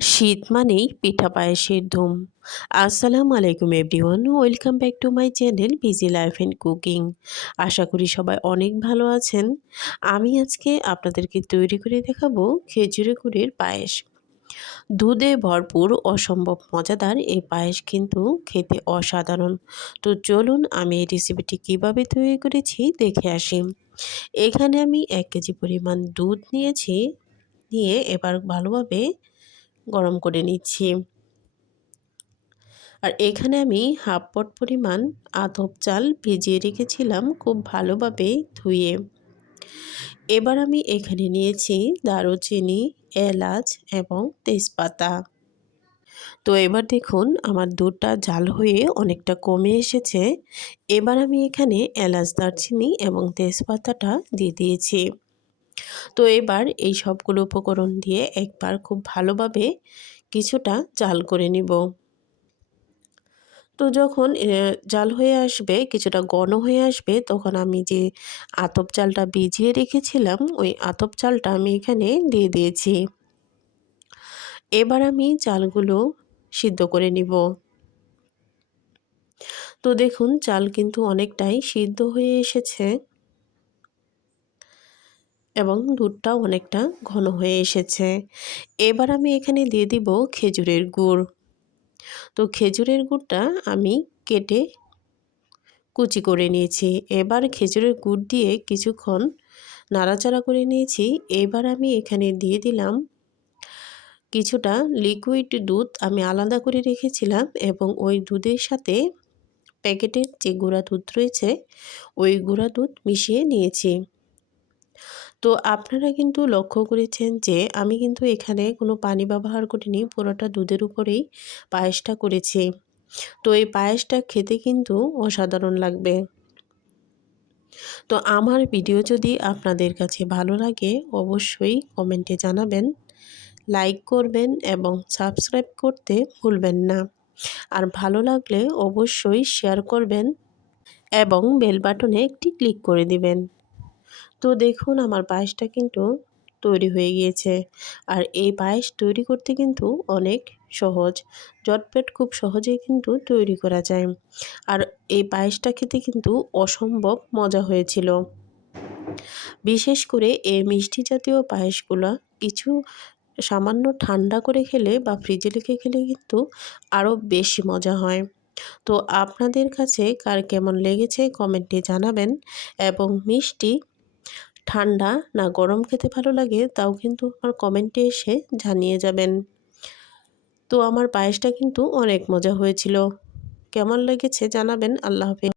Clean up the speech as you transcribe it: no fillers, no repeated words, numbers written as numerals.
শীত মানেই পিঠা পায়েসের ধুম। আসসালামু আলাইকুম everyone, welcome back to my channel busy life and cooking. আশা করি সবাই অনেক ভালো আছেন। আমি আজকে আপনাদেরকে তৈরি করে দেখাবো খেজুরে গুড়ের পায়েস। দুধে ভরপুর অসম্ভব মজাদার এই পায়েস কিন্তু খেতে অসাধারণ। তো চলুন আমি এই রেসিপিটি কীভাবে তৈরি করেছি দেখে আসি। এখানে আমি 1 কেজি পরিমাণ দুধ নিয়েছি, নিয়ে এবার ভালোভাবে গরম করে নিচ্ছি। আর এখানে আমি হাফ পট পরিমাণ আতপ চাল ভিজিয়ে রেখেছিলাম খুব ভালোভাবে ধুয়ে। এবার আমি এখানে নিয়েছি দারুচিনি, এলাচ এবং তেজপাতা। তো এবার দেখুন আমার দুধটা জাল হয়ে অনেকটা কমে এসেছে। এবার আমি এখানে এলাচ, দারচিনি এবং তেজপাতাটা দিয়ে দিয়েছি। তো এবার এই সবগুলো উপকরণ দিয়ে একবার খুব ভালোভাবে কিছুটা জাল করে নিব। তো যখন জাল হয়ে আসবে, কিছুটা ঘন হয়ে আসবে, তখন আমি যে আতপ চালটা ভিজিয়ে রেখেছিলাম ওই আতপ চালটা আমি এখানে দিয়ে দিয়েছি। এবার আমি চালগুলো সিদ্ধ করে নিব। তো দেখুন চাল কিন্তু অনেকটাই সিদ্ধ হয়ে এসেছে এবং দুধটাও অনেকটা ঘন হয়ে এসেছে। এবার আমি এখানে দিয়ে দিব খেজুরের গুড়। তো খেজুরের গুড়টা আমি কেটে কুচি করে নিয়েছি। এবার খেজুরের গুড় দিয়ে কিছুক্ষণ নাড়াচাড়া করে নিয়েছি। এবার আমি এখানে দিয়ে দিলাম কিছুটা লিকুইড দুধ আমি আলাদা করে রেখেছিলাম এবং ওই দুধের সাথে প্যাকেটের যে গুঁড়া দুধ রয়েছে ওই গুঁড়া দুধ মিশিয়ে নিয়েছি। তো আপনারা কিন্তু লক্ষ্য করেছেন যে আমি কিন্তু এখানে কোনো পানি ব্যবহার করিনি, পুরোটা দুধের উপরেই পায়েসটা করেছি। তো এই পায়েসটা খেতে কিন্তু অসাধারণ লাগবে। তো আমার ভিডিও যদি আপনাদের কাছে ভালো লাগে অবশ্যই কমেন্টে জানাবেন, লাইক করবেন এবং সাবস্ক্রাইব করতে ভুলবেন না। আর ভালো লাগলে অবশ্যই শেয়ার করবেন এবং বেল বাটনে একটি ক্লিক করে দিবেন। তো দেখুন আমার পায়েসটা কিন্তু তৈরি হয়ে গিয়েছে। আর এই পায়েস তৈরি করতে কিন্তু অনেক সহজ, ঝটপট খুব সহজেই কিন্তু তৈরি করা যায়। আর এই পায়েসটা খেতে কিন্তু অসম্ভব মজা হয়েছিল। বিশেষ করে এই মিষ্টি জাতীয় পায়েসগুলো কিছু সামান্য ঠান্ডা করে খেলে বা ফ্রিজে রেখে খেলে কিন্তু আরও বেশি মজা হয়। তো আপনাদের কাছে কার কেমন লেগেছে কমেন্টে জানাবেন এবং মিষ্টি ঠান্ডা না গরম খেতে ভালো লাগে তাও কিন্তু আমার কমেন্টে এসে জানিয়ে যাবেন। তো আমার পায়েসটা কিন্তু অনেক মজা হয়েছিল। কেমন লেগেছে জানাবেন। আল্লাহ হাফেজ।